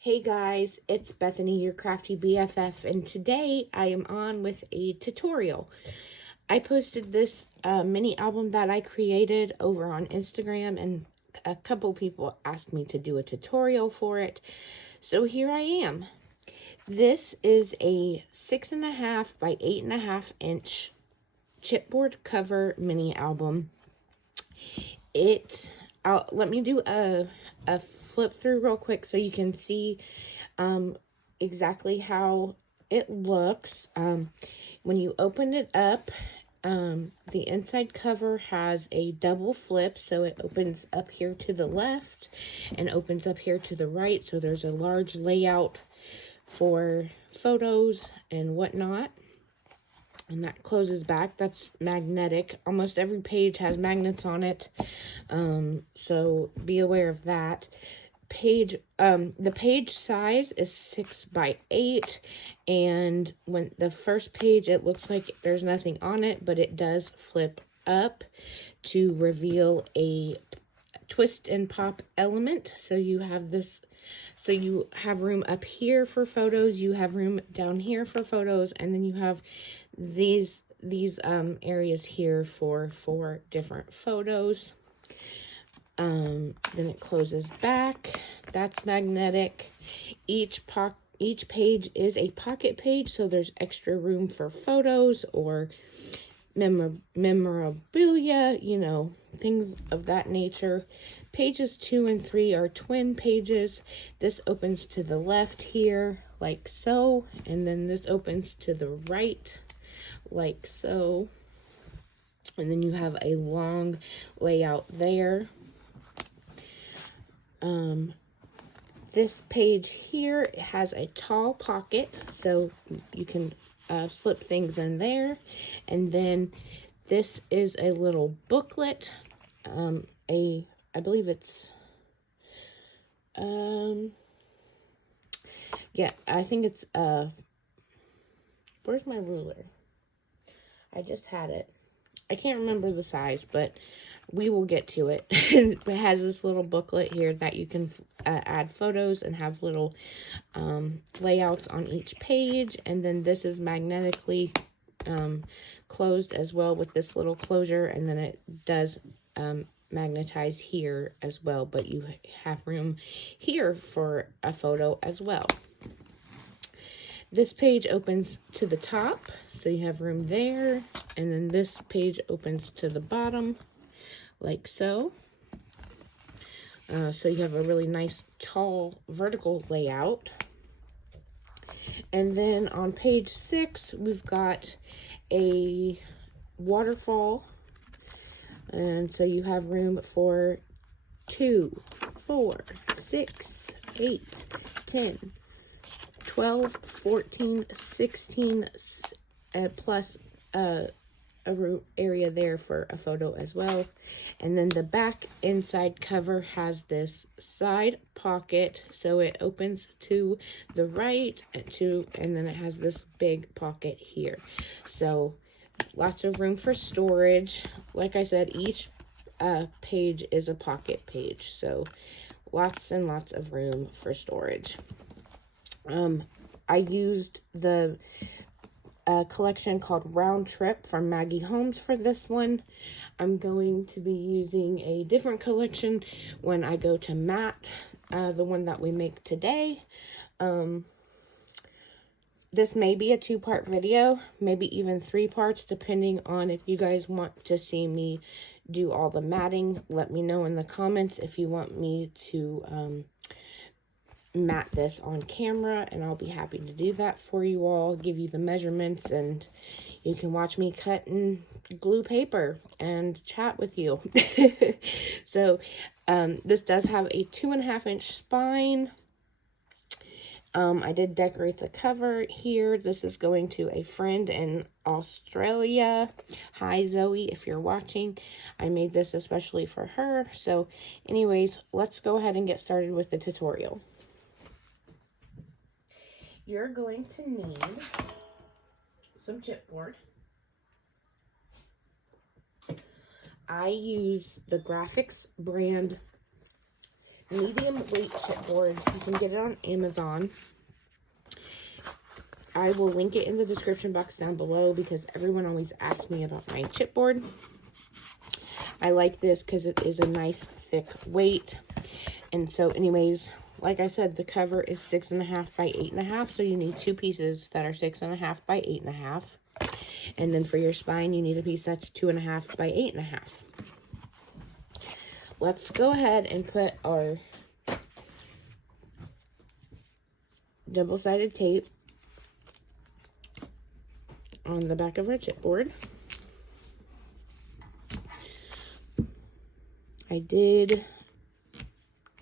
Hey guys, it's Bethany, your crafty BFF, and today I am on with a tutorial. I posted this mini album that I created over on Instagram, and a couple people asked me to do a tutorial for it. So here I am. This is a 6.5 by 8.5 inch chipboard cover mini album. Let me do a flip through real quick so you can see exactly how it looks. When you open it up, the inside cover has a double flip, so it opens up here to the left and opens up here to the right, so there's a large layout for photos and whatnot. And that closes back. That's magnetic. Almost every page has magnets on it, so be aware of that. The page size is 6 by 8, and when the first page, it looks like there's nothing on it, but it does flip up to reveal a twist and pop element. So you have this, so you have room up here for photos, you have room down here for photos, and then you have these areas here for 4 different photos. Then it closes back. That's magnetic. Each page is a pocket page, so there's extra room for photos or memorabilia, you know, things of that nature. Pages 2 and 3 are twin pages. This opens to the left here, like so, and then this opens to the right, like so. And then you have a long layout there. This page here has a tall pocket, so you can slip things in there. And then this is a little booklet. I believe it's, yeah, I think it's, where's my ruler? I just had it. I can't remember the size, but we will get to it. It has this little booklet here that you can add photos and have little layouts on each page. And then this is magnetically closed as well with this little closure. And then it does magnetize here as well, but you have room here for a photo as well. This page opens to the top, so you have room there, and then this page opens to the bottom, like so. So you have a really nice, tall, vertical layout. And then on page 6, we've got a waterfall, and so you have room for 2, 4, 6, 8, 10, 12, 14, 16, plus a room area there for a photo as well. And then the back inside cover has this side pocket, so it opens to the right and then it has this big pocket here. So lots of room for storage. Like I said, each page is a pocket page, so lots and lots of room for storage. I used the collection called Round Trip from Maggie Holmes for this one. I'm going to be using a different collection when I go to Matt, the one that we make today. This may be a 2-part video, maybe even 3 parts, depending on if you guys want to see me do all the matting. Let me know in the comments if you want me to mat this on camera, and I'll be happy to do that for you all, give you the measurements, and you can watch me cut and glue paper and chat with you. So this does have a 2.5 inch spine. I did decorate the cover here. This is going to a friend in Australia. Hi Zoe, if you're watching. I made this especially for her. So anyways, let's go ahead and get started with the tutorial. You're going to need some chipboard. I use the Graphics brand medium weight chipboard. You can get it on Amazon. I will link it in the description box down below because everyone always asks me about my chipboard. I like this because it is a nice thick weight. And so anyways, like I said, the cover is 6.5 by 8.5. So you need 2 pieces that are 6.5 by 8.5. And then for your spine, you need a piece that's 2.5 by 8.5. Let's go ahead and put our double-sided tape on the back of our chipboard. I did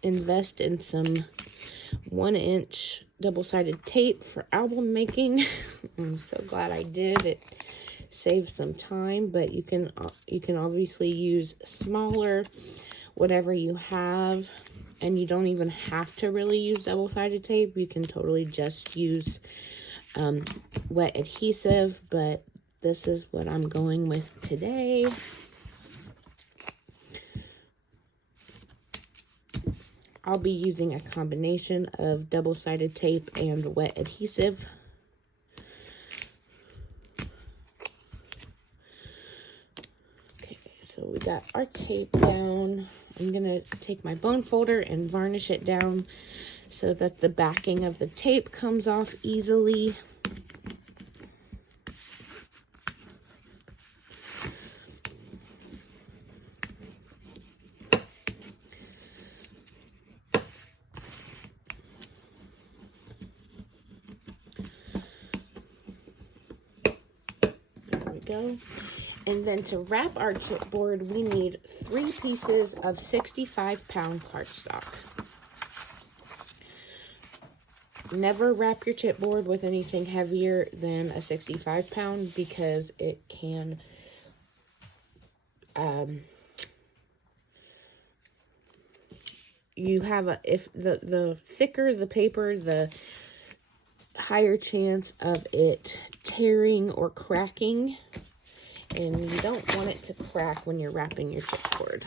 invest in some 1-inch double-sided tape for album making. I'm so glad I did. It saved some time, but you can obviously use smaller, whatever you have, and you don't even have to really use double-sided tape. You can totally just use wet adhesive, but this is what I'm going with today. I'll be using a combination of double-sided tape and wet adhesive. Okay, so we got our tape down. I'm gonna take my bone folder and varnish it down so that the backing of the tape comes off easily. Go. And then to wrap our chipboard, we need 3 pieces of 65-pound cardstock. Never wrap your chipboard with anything heavier than a 65-pound because it can you have a, if the thicker the paper, the higher chance of it tearing or cracking, and you don't want it to crack when you're wrapping your chipboard.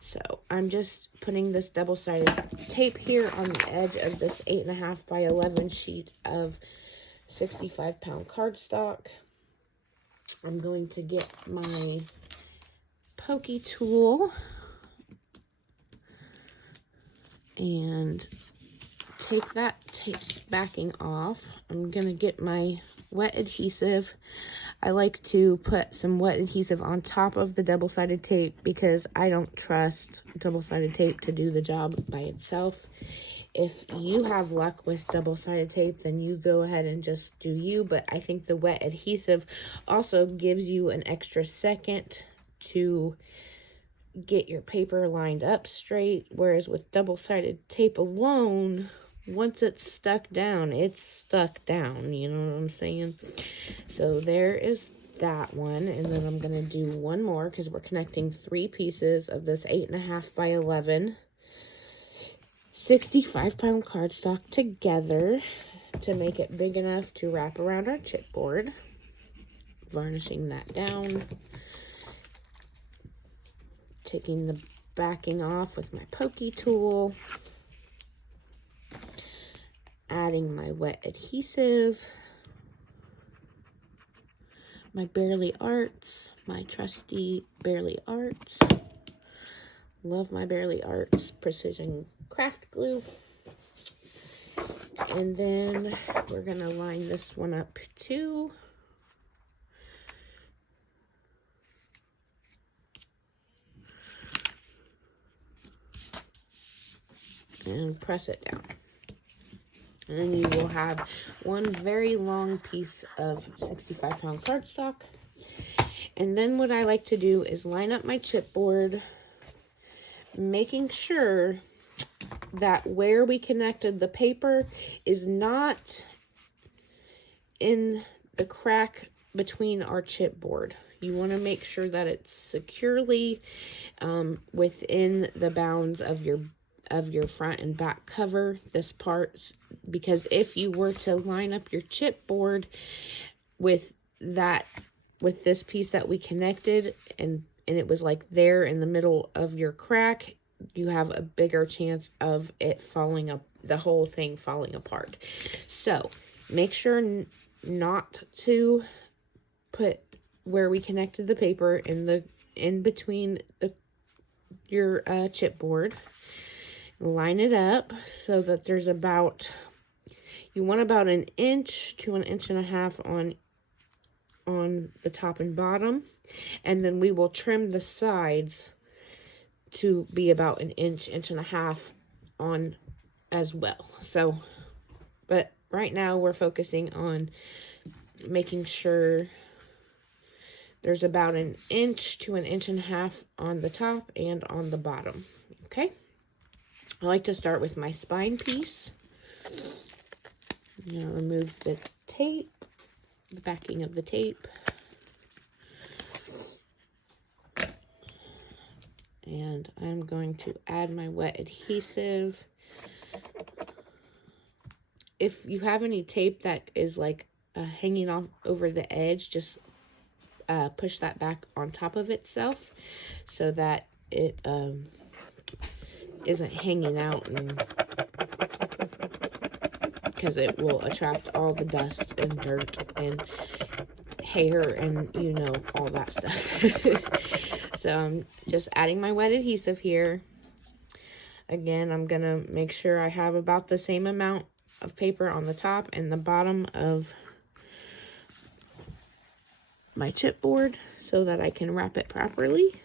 So I'm just putting this double-sided tape here on the edge of this 8.5 by 11 sheet of 65-pound cardstock. I'm going to get my pokey tool and take that tape backing off. I'm gonna get my wet adhesive. I like to put some wet adhesive on top of the double-sided tape because I don't trust double-sided tape to do the job by itself. If you have luck with double-sided tape, then you go ahead and just do you, but I think the wet adhesive also gives you an extra second to get your paper lined up straight, whereas with double-sided tape alone, once it's stuck down, it's stuck down, you know what I'm saying? So there is that one, and then I'm going to do one more because we're connecting 3 pieces of this 8.5 by 11 65-pound cardstock together to make it big enough to wrap around our chipboard. Varnishing that down. Taking the backing off with my pokey tool. Adding my wet adhesive. My Bearly Arts, my trusty Bearly Arts. Love my Bearly Arts precision craft glue. And then we're gonna line this one up too. And press it down. And then you will have one very long piece of 65-pound cardstock. And then what I like to do is line up my chipboard, making sure that where we connected the paper is not in the crack between our chipboard. You want to make sure that it's securely within the bounds of your front and back cover, this part, because if you were to line up your chipboard with this piece that we connected and it was like there in the middle of your crack, you have a bigger chance of it falling up, the whole thing falling apart. So make sure not to put where we connected the paper in between your chipboard. Line it up so that there's about, you want about 1 inch to 1.5 inches on the top and bottom, and then we will trim the sides to be about 1 inch, 1.5 inches on as well. So, but right now we're focusing on making sure there's about 1 inch to 1.5 inches on the top and on the bottom. Okay. I like to start with my spine piece. Now remove the tape, the backing of the tape. And I'm going to add my wet adhesive. If you have any tape that is like hanging off over the edge, just push that back on top of itself so that it isn't hanging out, and because it will attract all the dust and dirt and hair and all that stuff. So I'm just adding my wet adhesive here. Again, I'm gonna make sure I have about the same amount of paper on the top and the bottom of my chipboard so that I can wrap it properly.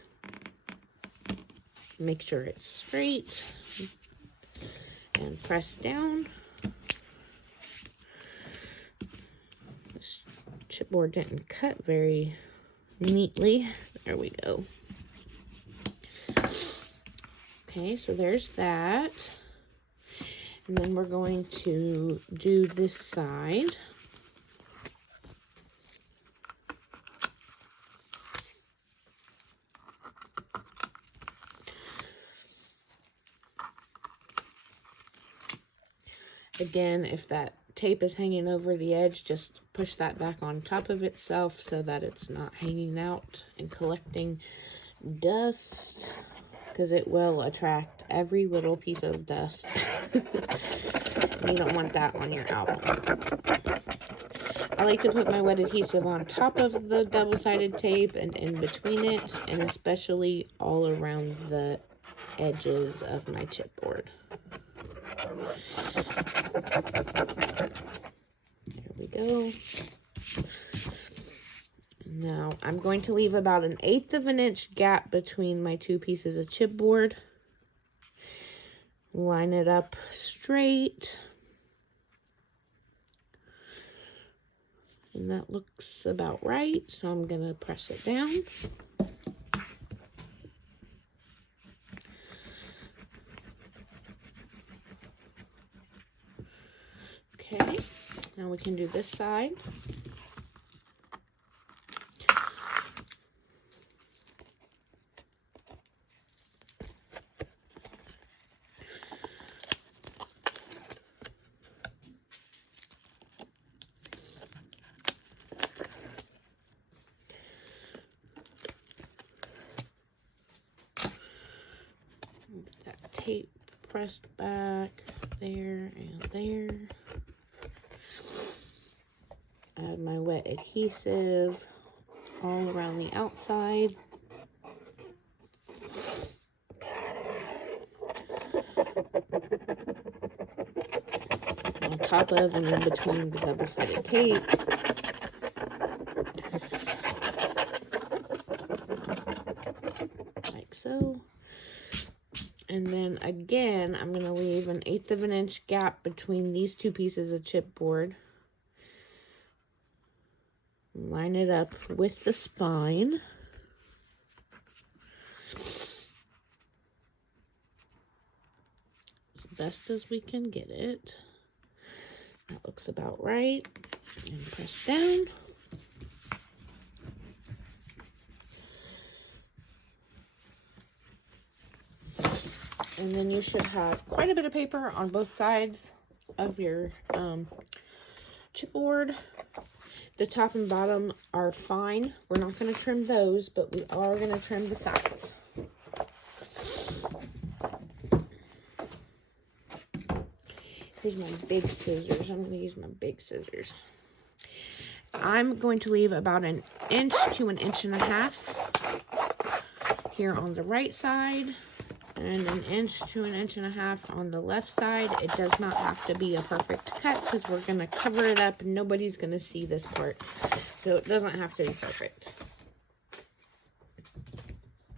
Make sure it's straight and press down. This chipboard didn't cut very neatly. There we go. Okay, so there's that. And then we're going to do this side. Again, if that tape is hanging over the edge, just push that back on top of itself so that it's not hanging out and collecting dust, because it will attract every little piece of dust. You don't want that on your album. I like to put my wet adhesive on top of the double-sided tape and in between it, and especially all around the edges of my chipboard. There we go. Now I'm going to leave about 1/8 of an inch gap between my two pieces of chipboard. Line it up straight. And that looks about right, so I'm going to press it down. Okay, now we can do this side. That tape pressed back there and there. Add my wet adhesive all around the outside. On top of and in between the double-sided tape. Like so. And then again, I'm going to leave 1/8 of an inch gap between these two pieces of chipboard. Line it up with the spine. As best as we can get it. That looks about right. And press down. And then you should have quite a bit of paper on both sides of your chipboard. The top and bottom are fine. We're not going to trim those, but we are going to trim the sides. Here's my big scissors. I'm going to use my big scissors. I'm going to leave about 1 inch to 1.5 inches here on the right side, and 1 inch to 1.5 inches on the left side. It does not have to be a perfect cut because we're going to cover it up and nobody's going to see this part. So it doesn't have to be perfect.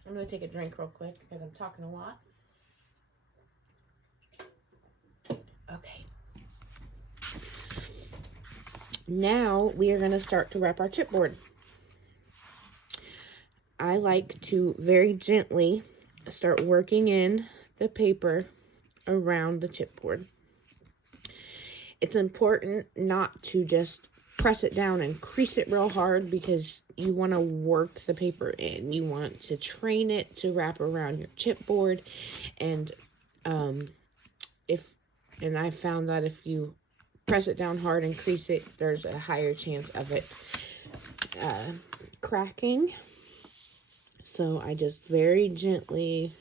I'm going to take a drink real quick because I'm talking a lot. Okay. Now we are going to start to wrap our chipboard. I like to very gently start working in the paper around the chipboard. It's important not to just press it down and crease it real hard because you want to work the paper in. You want to train it to wrap around your chipboard, and I found that if you press it down hard and crease it, there's a higher chance of it cracking. So I just very gently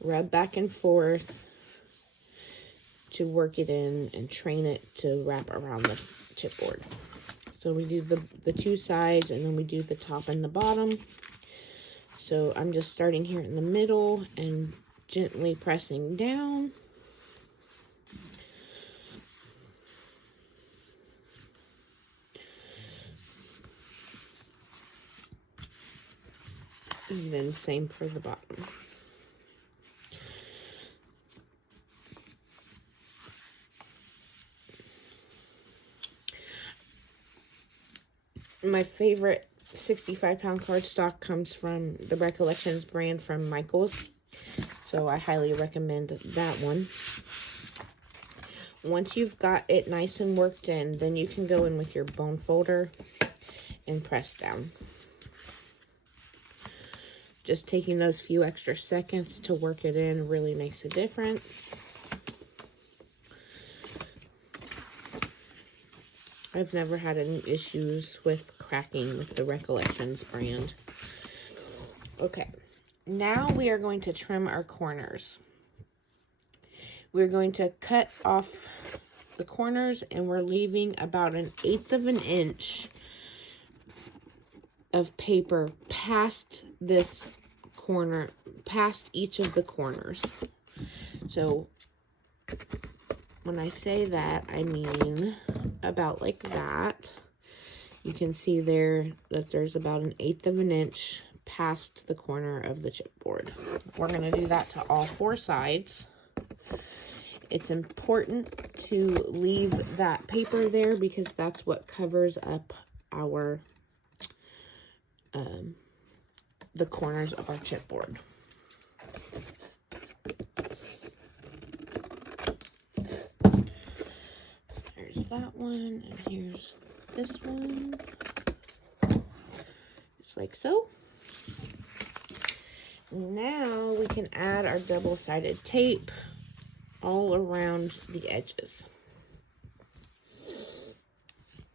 rub back and forth to work it in and train it to wrap around the chipboard. So we do the two sides, and then we do the top and the bottom. So I'm just starting here in the middle and gently pressing down. And then same for the bottom. My favorite 65-pound cardstock comes from the Recollections brand from Michaels. So I highly recommend that one. Once you've got it nice and worked in, then you can go in with your bone folder and press down. Just taking those few extra seconds to work it in really makes a difference. I've never had any issues with cracking with the Recollections brand. Okay, now we are going to trim our corners. We're going to cut off the corners, and we're leaving about 1/8 of an inch of paper past this corner, past each of the corners. So when I say that, I mean about like that. You can see there that there's about 1/8 of an inch past the corner of the chipboard. We're going to do that to all 4 sides. It's important to leave that paper there because that's what covers up our the corners of our chipboard. There's that one, and here's this one, just like so. Now we can add our double-sided tape all around the edges.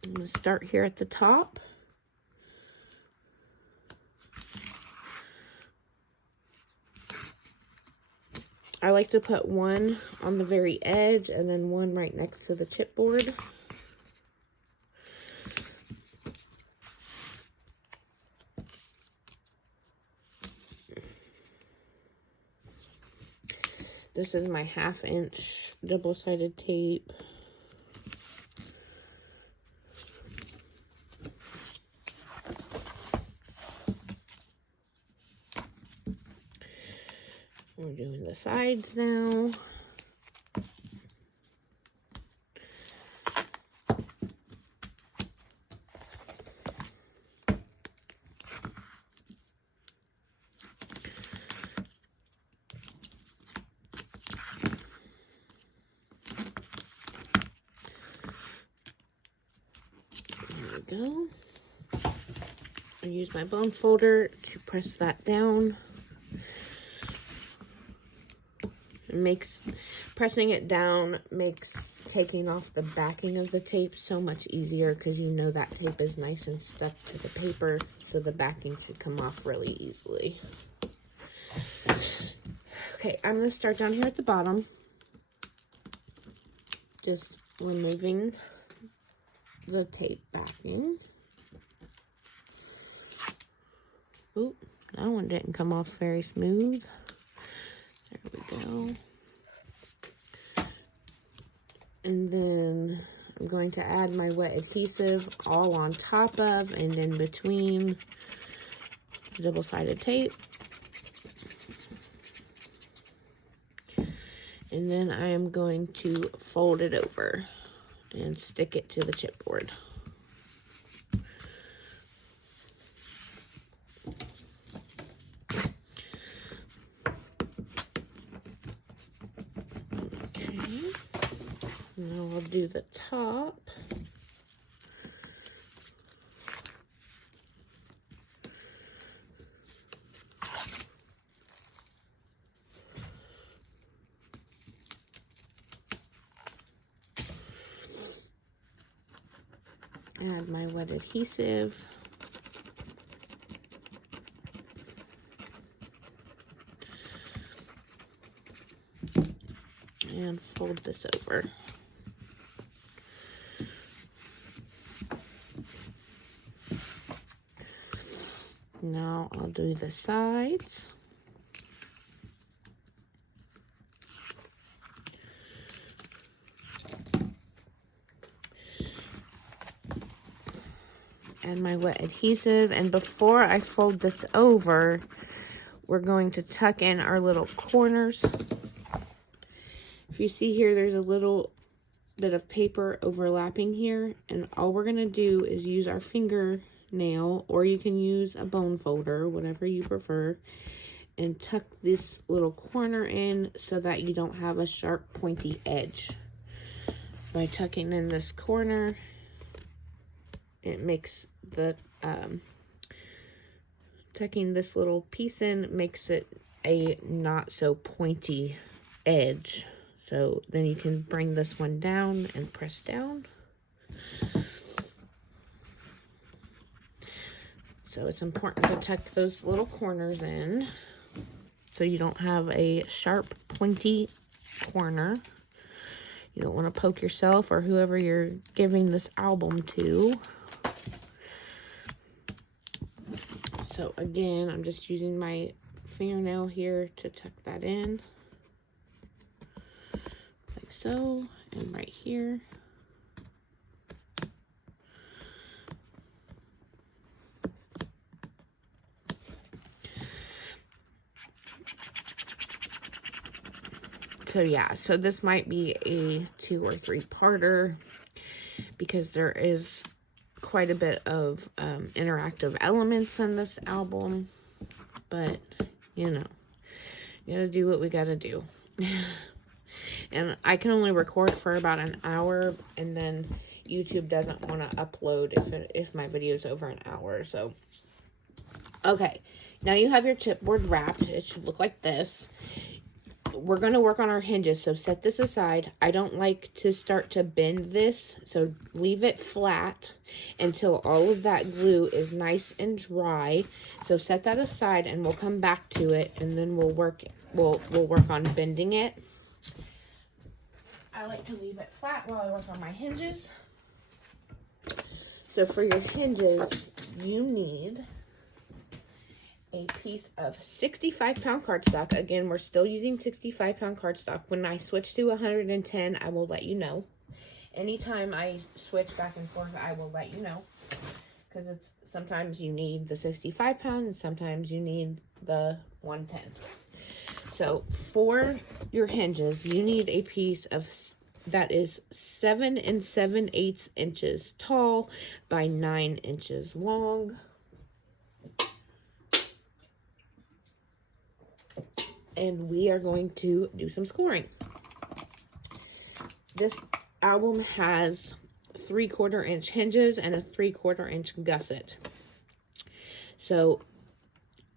I'm going to start here at the top. I like to put one on the very edge and then one right next to the chipboard. This is my 1/2 inch double-sided tape. We're doing the sides now. There we go. I use my bone folder to press that down. Pressing it down makes taking off the backing of the tape so much easier because you know that tape is nice and stuck to the paper, so the backing should come off really easily. Okay, I'm going to start down here at the bottom. Just removing the tape backing. Oop, that one didn't come off very smooth. There we go. And then I'm going to add my wet adhesive all on top of and in between double-sided tape. And then I am going to fold it over and stick it to the chipboard. Okay. Now I'll do the top. Add my wet adhesive. And fold this over. Now I'll do the sides. And my wet adhesive, and before I fold this over, we're going to tuck in our little corners. If you see here, there's a little bit of paper overlapping here, and all we're going to do is use our fingernail, or you can use a bone folder, whatever you prefer, and tuck this little corner in so that you don't have a sharp pointy edge. By tucking in this corner, it makes the tucking this little piece in makes it a not so pointy edge. So then you can bring this one down and press down. So it's important to tuck those little corners in so you don't have a sharp pointy corner. You don't want to poke yourself or whoever you're giving this album to. So again, I'm just using my fingernail here to tuck that in. Like so, and right here. So yeah, so this might be a 2 or 3 parter because there is quite a bit of interactive elements in this album, but you know, you gotta do what we gotta do. And I can only record for about an hour, and then YouTube doesn't want to upload if my video is over an hour. So okay, now you have your chipboard wrapped. It should look like this. We're going to work on our hinges, so set this aside. I don't like to start to bend this, so leave it flat until all of that glue is nice and dry. So set that aside, and we'll come back to it, and then we'll work on bending it. I like to leave it flat while I work on my hinges. So for your hinges, you need a piece of 65-pound cardstock. Again, we're still using 65-pound cardstock. When I switch to 110, I will let you know. Anytime I switch back and forth, I will let you know. Because it's sometimes you need the 65-pound and sometimes you need the 110. So for your hinges, you need a piece of that is 7 7/8 inches tall by 9 inches long. And we are going to do some scoring. This album has 3/4 inch hinges and a 3/4 inch gusset. So,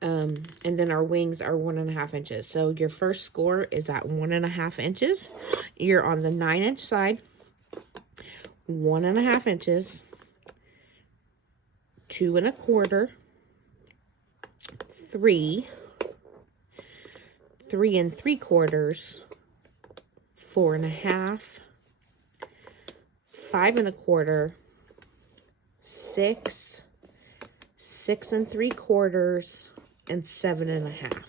and then our wings are 1.5 inches. So your first score is at 1.5 inches. You're on the 9-inch side, 1.5 inches, 2 1/4, 3, 3 3/4, 4.5, 5 1/4, 6, 6 3/4, and 7 1/2.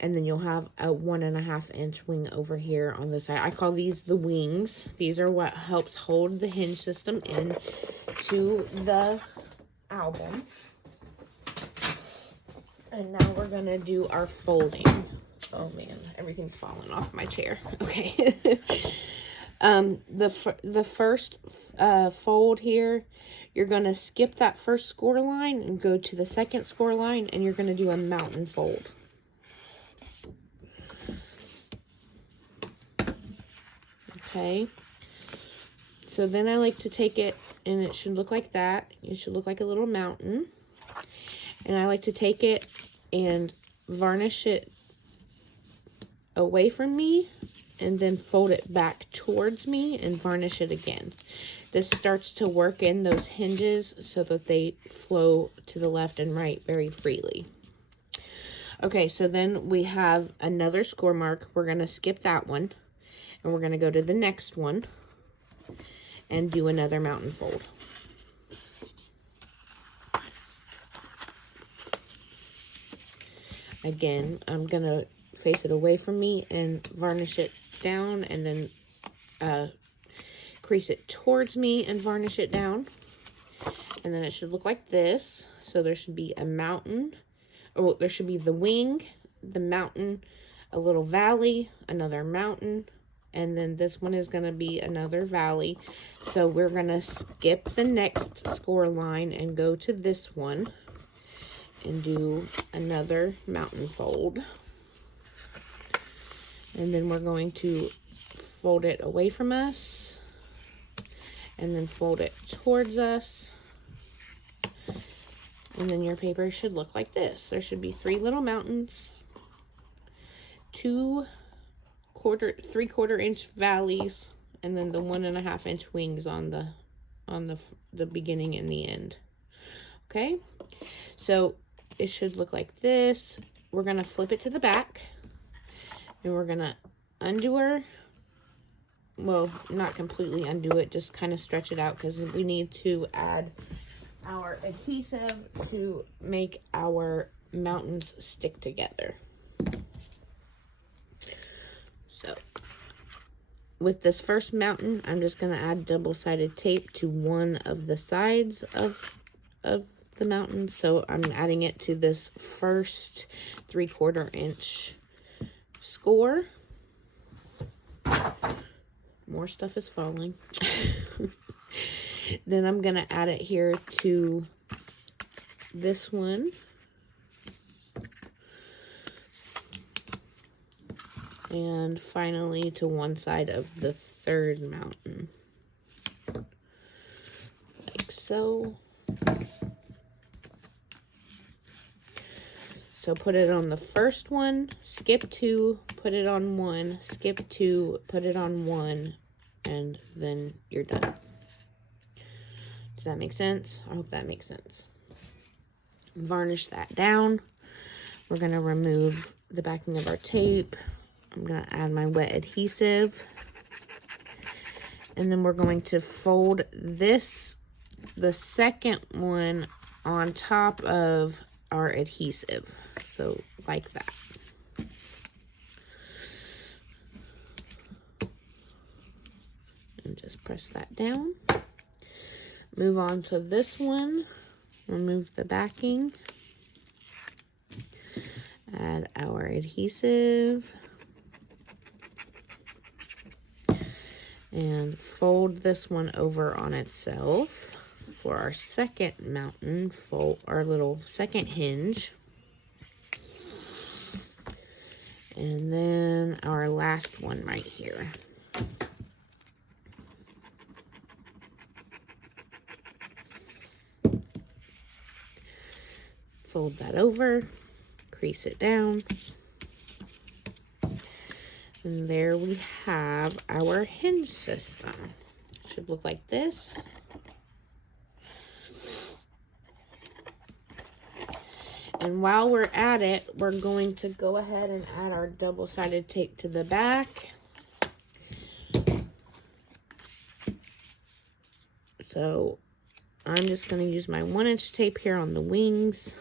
And then you'll have a 1 1/2 inch wing over here on the side. I call these the wings. These are what helps hold the hinge system in to the album. And now we're gonna do our folding. Oh man, everything's falling off my chair. Okay. The first fold here, you're gonna skip that first score line and go to the second score line, and you're gonna do a mountain fold. Okay. So then I like to take it, and it should look like that. It should look like a little mountain. And I like to take it and varnish it away from me, and then fold it back towards me and varnish it again. This starts to work in those hinges so that they flow to the left and right very freely. Okay, so then we have another score mark. We're going to skip that one, and we're going to go to the next one and do another mountain fold. Again, I'm going to face it away from me and varnish it down, and then crease it towards me and varnish it down. And then it should look like this. So there should be a mountain. Oh, there should be the wing, the mountain, a little valley, another mountain, and then this one is going to be another valley. So we're going to skip the next score line and go to this one and do another mountain fold. And then we're going to fold it away from us and then fold it towards us. And then your paper should look like this. There should be 3 little mountains, 2 3/4 inch valleys, and then the 1 1/2 inch wings on the beginning and the end. Okay, so it should look like this. We're gonna flip it to the back, and we're gonna undo her. Well, not completely undo it, just kind of stretch it out, because we need to add our adhesive to make our mountains stick together. So with this first mountain, I'm just going to add double-sided tape to one of the sides of the mountain. So I'm adding it to this first 3/4 inch score. More stuff is falling. Then I'm going to add it here to this one. And finally to one side of the third mountain. Like so. So put it on the first one, skip 2, put it on 1, skip 2, put it on 1, and then you're done. Does that make sense? I hope that makes sense. Varnish that down. We're going to remove the backing of our tape. I'm going to add my wet adhesive. And then we're going to fold this, the second one, on top of our adhesive. So like that. And just press that down. Move on to this one. Remove the backing. Add our adhesive. And fold this one over on itself for our second mountain, fold our little second hinge. And then our last one right here. Fold that over, crease it down. And there we have our hinge system. It should look like this. And while we're at it, we're going to go ahead and add our double-sided tape to the back. So I'm just going to use my 1-inch tape here on the wings.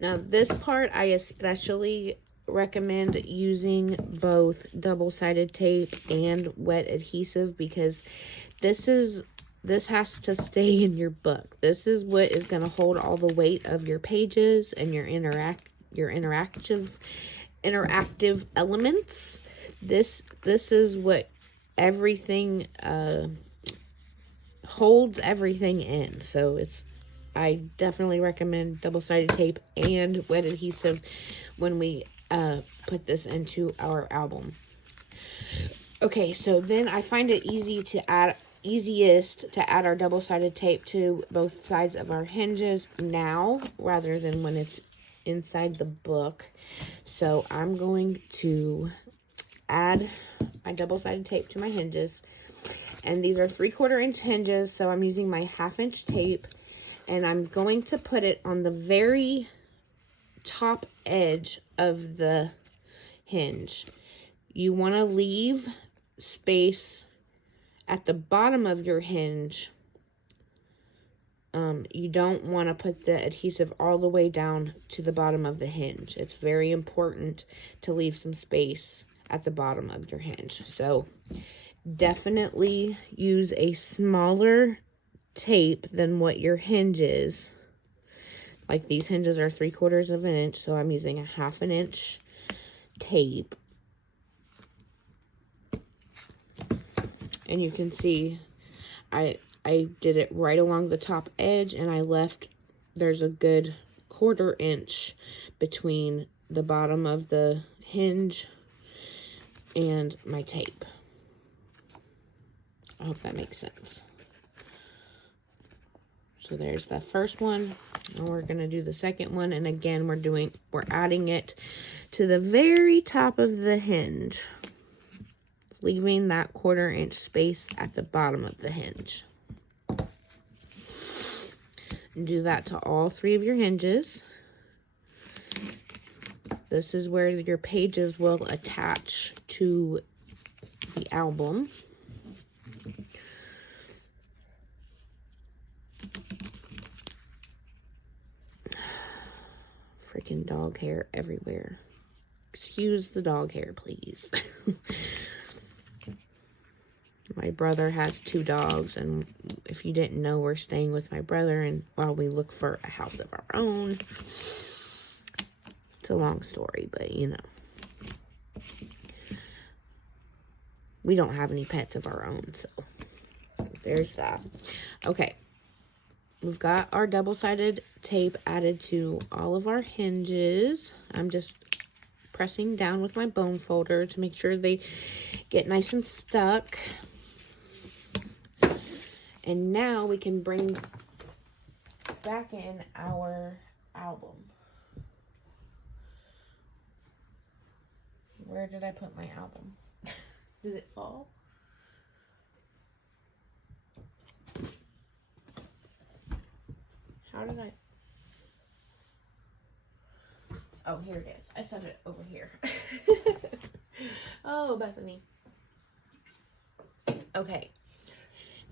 Now this part I especially recommend using both double-sided tape and wet adhesive, because this has to stay in your book. This is what is going to hold all the weight of your pages and your interactive elements. This is what everything holds everything in. So I definitely recommend double-sided tape and wet adhesive when we put this into our album. Okay, so then I find it easiest to add our double-sided tape to both sides of our hinges now rather than when it's inside the book. So I'm going to add my double-sided tape to my hinges, and these are 3/4 inch hinges, so I'm using my 1/2 inch tape, and I'm going to put it on the very top edge of the hinge. You want to leave space at the bottom of your hinge. You don't want to put the adhesive all the way down to the bottom of the hinge. It's very important to leave some space at the bottom of your hinge. So definitely use a smaller tape than what your hinge is. Like these hinges are 3/4 of an inch, so I'm using a 1/2 inch tape. And you can see I did it right along the top edge, and I left, there's a good 1/4 inch between the bottom of the hinge and my tape. I hope that makes sense. So there's the first one, and we're going to do the second one, and again we're adding it to the very top of the hinge, leaving that 1/4 inch space at the bottom of the hinge. And do that to all 3 of your hinges. This is where your pages will attach to the album. Freaking dog hair everywhere. Excuse the dog hair, please. My brother has 2 dogs, and if you didn't know, we're staying with my brother and while we look for a house of our own. It's a long story, but you know. We don't have any pets of our own, so there's that. Okay. We've got our double-sided tape added to all of our hinges. I'm just pressing down with my bone folder to make sure they get nice and stuck. And now we can bring back in our album. Where did I put my album? Did it fall? How did I? Oh, here it is. I set it over here. Oh, Bethany. Okay.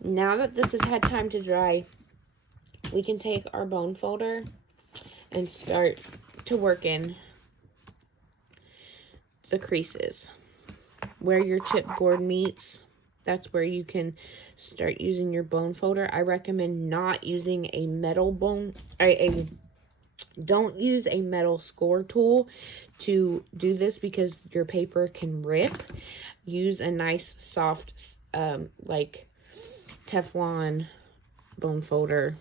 Now that this has had time to dry, we can take our bone folder and start to work in the creases. Where your chipboard meets, that's where you can start using your bone folder. I recommend not using a metal bone, don't use a metal score tool to do this because your paper can rip. Use a nice soft, like Teflon bone folder,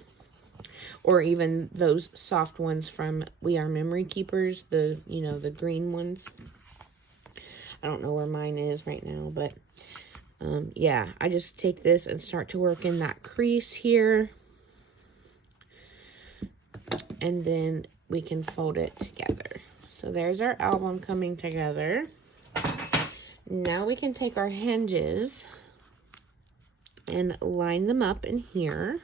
or even those soft ones from We Are Memory Keepers, the green ones. I don't know where mine is right now, but yeah, I just take this and start to work in that crease here, and then we can fold it together. So there's our album coming together. Now we can take our hinges and line them up in here.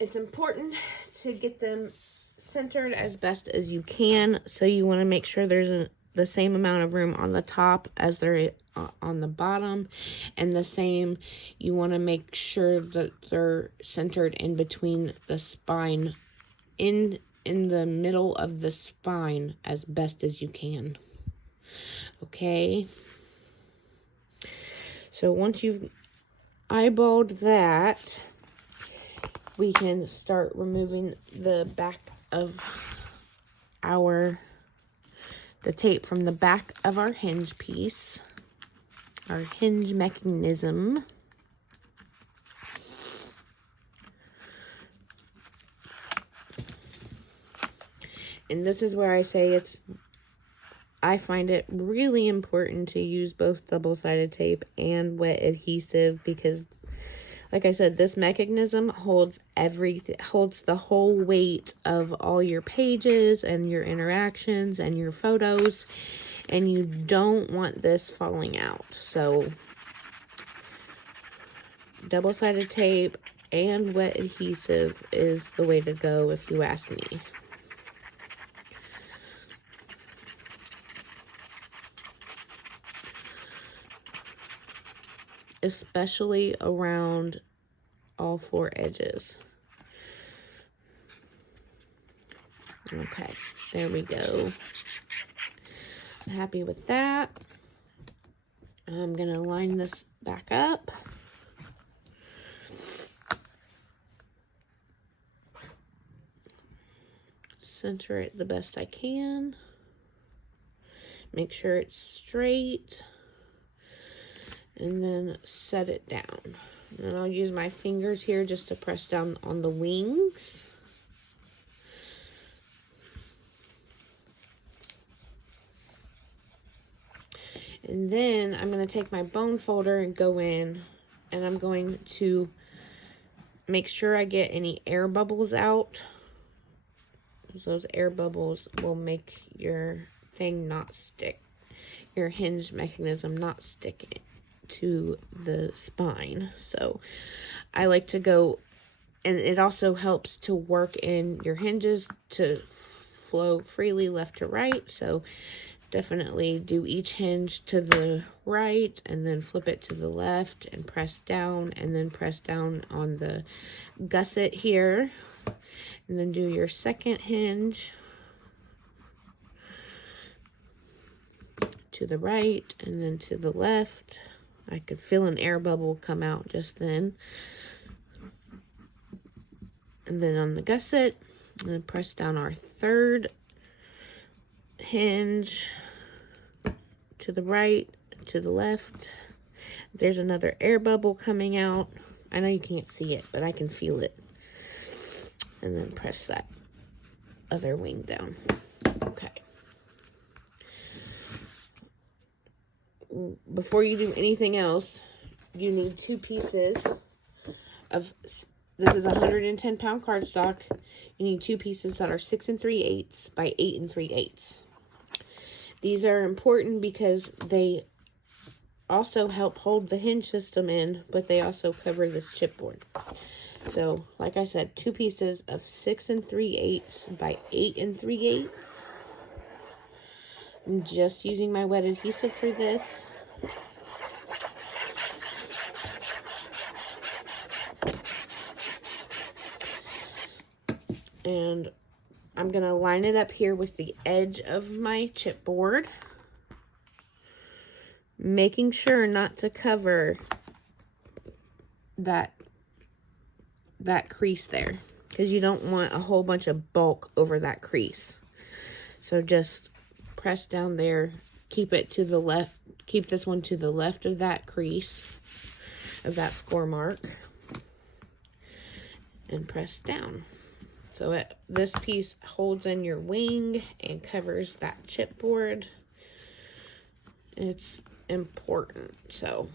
It's important to get them centered as best as you can. So you want to make sure there's the same amount of room on the top as there is on the bottom, and the same, you want to make sure that they're centered in between the spine, in the middle of the spine as best as you can. Okay, so once you've eyeballed that, we can start removing the back of the tape from the back of our hinge piece, our hinge mechanism. And this is where I say I find it really important to use both double-sided tape and wet adhesive, because like I said, this mechanism holds the whole weight of all your pages and your interactions and your photos, and you don't want this falling out. So double-sided tape and wet adhesive is the way to go, if you ask me. Especially around all four edges. Okay, there we go. I'm happy with that. I'm gonna line this back up. Center it the best I can. Make sure it's straight. And then set it down. And I'll use my fingers here just to press down on the wings. And then I'm going to take my bone folder and go in, and I'm going to make sure I get any air bubbles out. Those air bubbles will make your thing not stick, your hinge mechanism not stick to the spine. So I like to go, and it also helps to work in your hinges to flow freely left to right. So definitely do each hinge to the right and then flip it to the left and press down, and then press down on the gusset here, and then do your second hinge to the right and then to the left. I could feel an air bubble come out just then. And then on the gusset, and then press down our third hinge to the right, to the left. There's another air bubble coming out. I know you can't see it, but I can feel it. And then press that other wing down. Okay. Before you do anything else, you need 2 pieces of, this is 110 pound cardstock. You need 2 pieces that are 6 3/8 by 8 3/8. These are important because they also help hold the hinge system in, but they also cover this chipboard. So, like I said, 2 pieces of 6 3/8 by 8 3/8. I'm just using my wet adhesive for this. And I'm going to line it up here with the edge of my chipboard, making sure not to cover that crease there, because you don't want a whole bunch of bulk over that crease. So just press down there, keep it to the left, keep this one to the left of that crease, of that score mark, and press down. So this piece holds in your wing and covers that chipboard. It's important. So,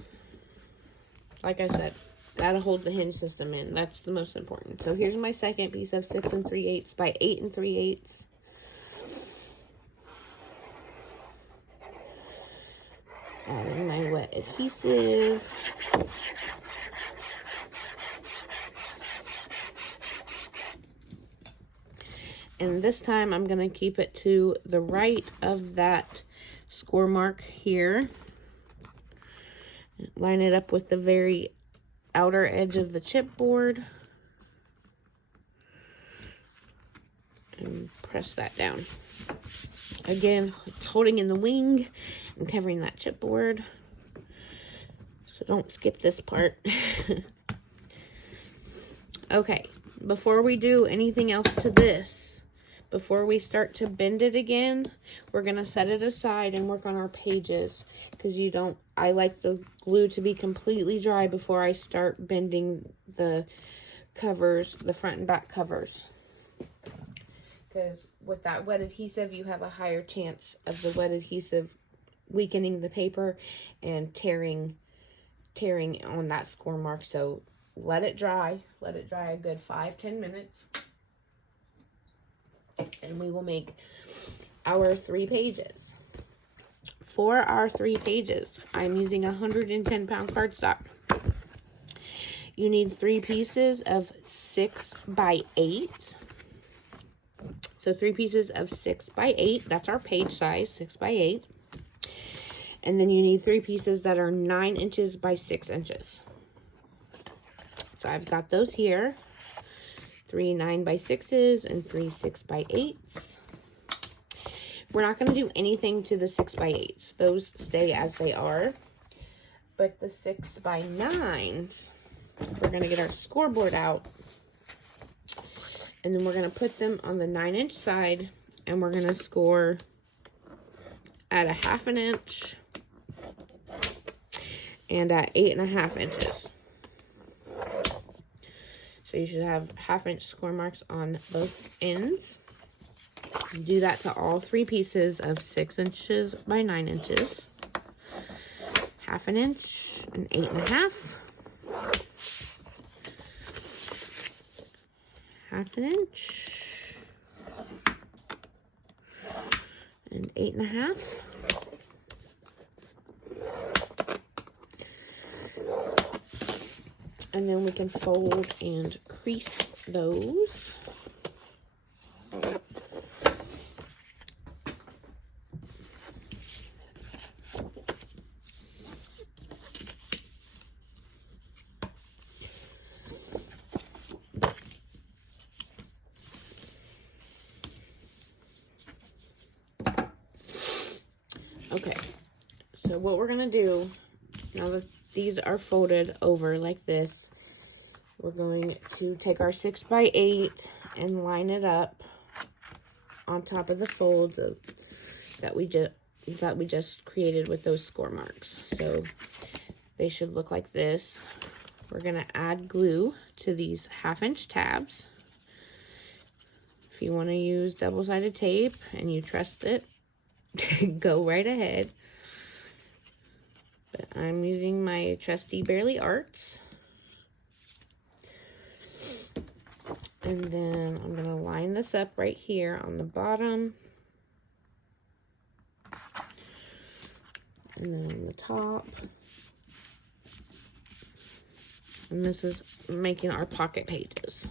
like I said, gotta hold the hinge system in. That's the most important. So here's my second piece of 6 3/8 by 8 3/8. Adding my wet adhesive. And this time I'm going to keep it to the right of that score mark here. Line it up with the very outer edge of the chipboard. And press that down. Again, it's holding in the wing and covering that chipboard. So don't skip this part. Okay, before we do anything else to this, before we start to bend it again, we're going to set it aside and work on our pages. Because I like the glue to be completely dry before I start bending the covers, the front and back covers. Because with that wet adhesive, you have a higher chance of the wet adhesive weakening the paper and tearing on that score mark. So let it dry a good 5-10 minutes, and we will make our 3 pages. For our 3 pages, I'm using 110 pound cardstock. You need 3 pieces of 6 by 8. So 3 pieces of 6 by 8, that's our page size, 6 by 8. And then you need 3 pieces that are 9 inches by 6 inches. So I've got those here, 3 9 by 6s and 3 6 by 8s. We're not going to do anything to the 6 by 8s. Those stay as they are. But the 6 by 9s, we're going to get our scoreboard out. And then we're going to put them on the 9-inch side. And we're going to score at a 1/2 inch and at 8.5 inches. So you should have 1/2 inch score marks on both ends. Do that to all 3 pieces of 6 inches by 9 inches. 1/2 inch and 8.5. 1/2 inch and 8.5. And then we can fold and crease those. Okay, so what we're going to do, now that these are folded over like this, we're going to take our 6 by 8 and line it up on top of the folds that we just created with those score marks. So they should look like this. We're going to add glue to these 1/2 inch tabs. If you want to use double-sided tape and you trust it, go right ahead. But I'm using my trusty Bearly Arts. And then I'm going to line this up right here on the bottom. And then on the top. And this is making our pocket pages.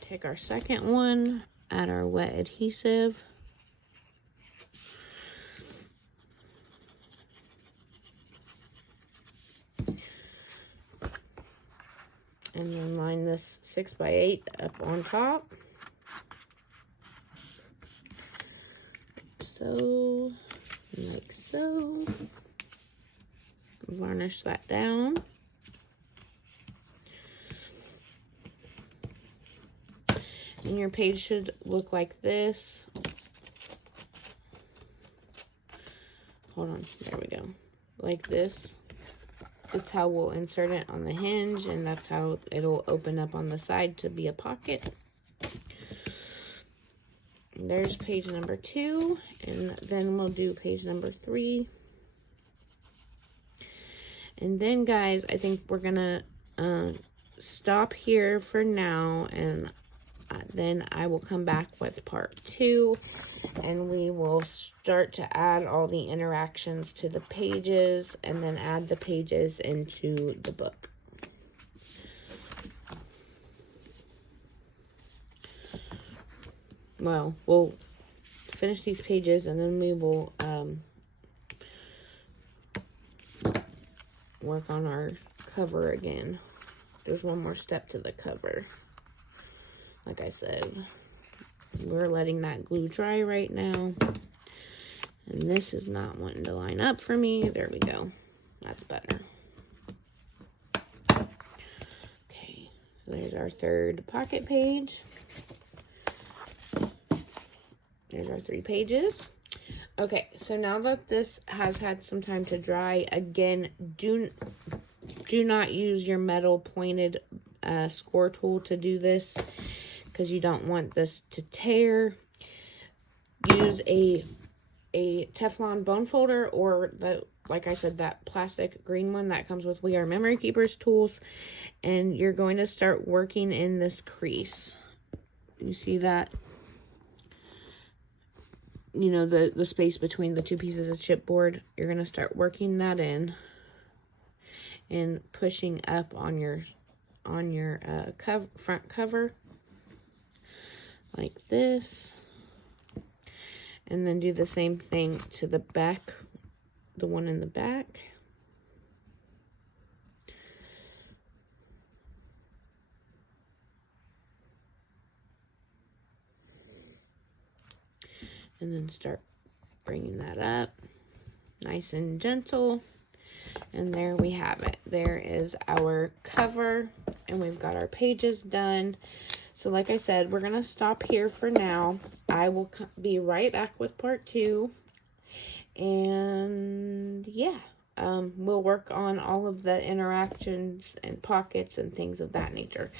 Take our second one, add our wet adhesive. And then line this 6 by 8 up on top. So, like so. Varnish that down. And your page should look like this. Hold on, there we go. Like this. That's how we'll insert it on the hinge, and that's how it'll open up on the side to be a pocket. And there's page number 2, and then we'll do page number 3. And then, guys, I think we're gonna stop here for now, and then I will come back with part 2, and we will start to add all the interactions to the pages, and then add the pages into the book. Well, we'll finish these pages, and then we will work on our cover again. There's one more step to the cover. Like I said, we're letting that glue dry right now. And this is not wanting to line up for me. There we go. That's better. Okay, so there's our third pocket page. There's our 3 pages. Okay, so now that this has had some time to dry, again, do not use your metal pointed score tool to do this, because you don't want this to tear. Use a Teflon bone folder, or like I said, that plastic green one that comes with We Are Memory Keepers tools, and you're going to start working in this crease. You see that? You know, the space between the 2 pieces of chipboard. You're going to start working that in and pushing up on your front cover like this, and then do the same thing to the back, the one in the back. And then start bringing that up nice and gentle. And there we have it. There is our cover, and we've got our pages done. So like I said, we're going to stop here for now. I will be right back with part 2. And yeah, we'll work on all of the interactions and pockets and things of that nature.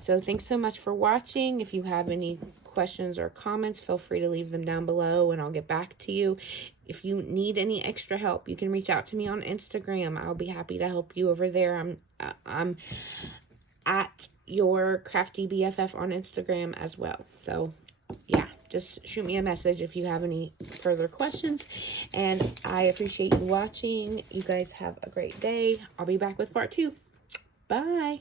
So thanks so much for watching. If you have any questions or comments, feel free to leave them down below and I'll get back to you. If you need any extra help, you can reach out to me on Instagram. I'll be happy to help you over there. I'm at your crafty BFF on Instagram as well. So yeah, just shoot me a message if you have any further questions. And I appreciate you watching. You guys have a great day. I'll be back with part 2. Bye.